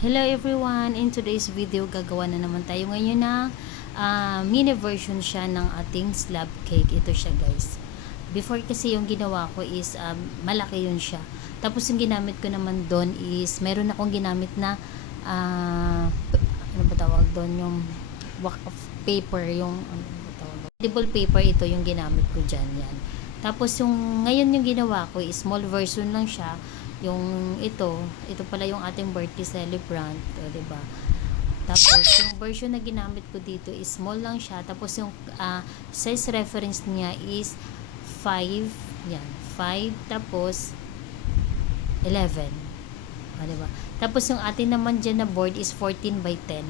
Hello everyone! In today's video, gagawa na naman tayo ngayon na mini version siya ng ating slab cake. Ito siya guys. Before kasi yung ginawa ko is malaki yun siya. Tapos yung ginamit ko naman doon is meron akong ginamit na ano ba tawag doon? Yung walk of paper. Yung ano ba tawag doon? Edible paper ito yung ginamit ko dyan. Yan. Tapos yung ngayon yung ginawa ko is small version lang siya. Yung ito pala yung ating birthday celebrant, o diba? Tapos yung version na ginamit ko dito is small lang siya. Tapos yung size reference niya is 5, yan, 5 tapos 11. O diba? Tapos yung ating naman dyan na board is 14 by 10.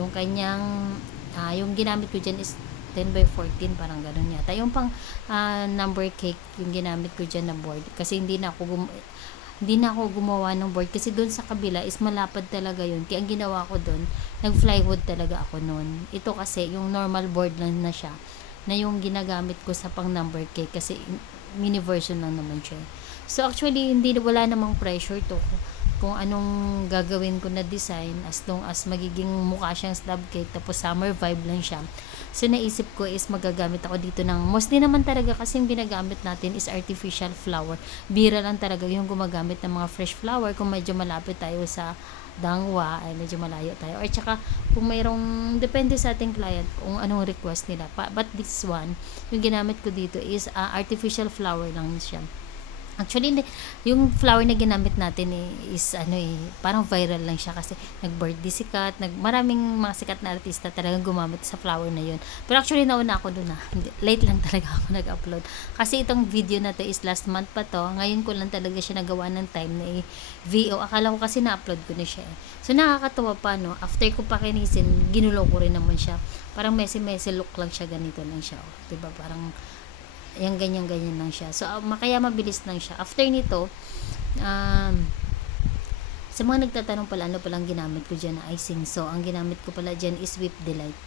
Yung kanyang yung ginamit ko dyan is 10 by 14, parang gano'n yata. Yung pang number cake, yung ginamit ko dyan na board. Kasi hindi na ako gumawa ng board. Kasi doon sa kabila is malapad talaga yun. Kaya ang ginawa ko doon, nag-plywood talaga ako noon. Ito kasi, yung normal board lang na siya. Na yung ginagamit ko sa pang number cake. Kasi mini version lang naman siya. So actually, wala namang pressure to kung anong gagawin ko na design as long as magiging mukha siyang slab cake tapos summer vibe lang siya. So naisip ko is magagamit ako dito ng mostly naman talaga kasi yung ginagamit natin is artificial flower. Bira lang talaga yung gumagamit ng mga fresh flower kung medyo malapit tayo sa Dangwa ay medyo malayo tayo or tsaka kung mayroong depende sa ating client kung anong request nila but this one yung ginamit ko dito is artificial flower lang siya. Actually, yung flower na ginamit natin is parang viral lang siya kasi nag-birthday sikat, maraming mga sikat na artista talagang gumamit sa flower na yun. Pero actually, nauna ako dun late lang talaga ako nag-upload. Kasi itong video na to is last month pa to. Ngayon ko lang talaga siya nagawa ng time na VO. Akala ko kasi na-upload ko na siya So, nakakatawa pa, no? After ko pa kinisin, ginulo ko rin naman siya. Parang messy-messy look lang siya, ganito lang siya. Diba? Parang yung ganyan-ganyan lang siya. So, kaya mabilis lang siya. After nito, sa mga nagtatanong pala, ano palang ginamit ko dyan na icing. So, ang ginamit ko pala dyan is Whip Delight.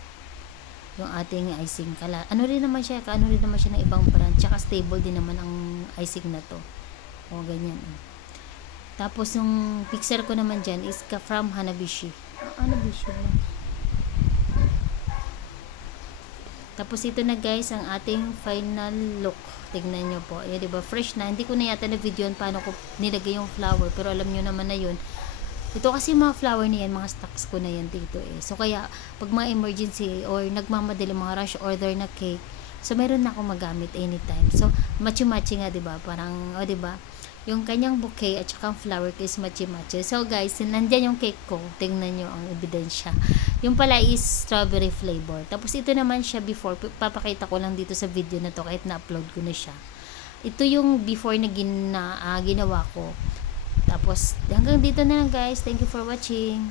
Yung ating icing. Ano rin naman siya ng ibang brand. Tsaka stable din naman ang icing na to. O, ganyan. Tapos, yung fixer ko naman dyan is from Hanabishi. Hanabishi. Tapos ito na guys ang ating final look. Tignan nyo po. Ayan, diba? Fresh na. Hindi ko na yata na videoan paano ko nilagay yung flower. Pero alam nyo naman na yun. Ito kasi mga flower na yan, mga stocks ko na yan dito So kaya pag mga emergency or nagmamadali mga rush order na cake, so meron na akong magamit anytime. So matchy-matchy nga, diba? Parang, diba? Yung kanyang bouquet at saka flower ko is matchy-matchy. So guys, nandyan yung cake ko. Tingnan nyo ang ebidensya. Yung pala is strawberry flavor. Tapos ito naman siya before. Papakita ko lang dito sa video na to kahit na-upload ko na siya. Ito yung before na ginawa ko. Tapos hanggang dito na lang guys. Thank you for watching.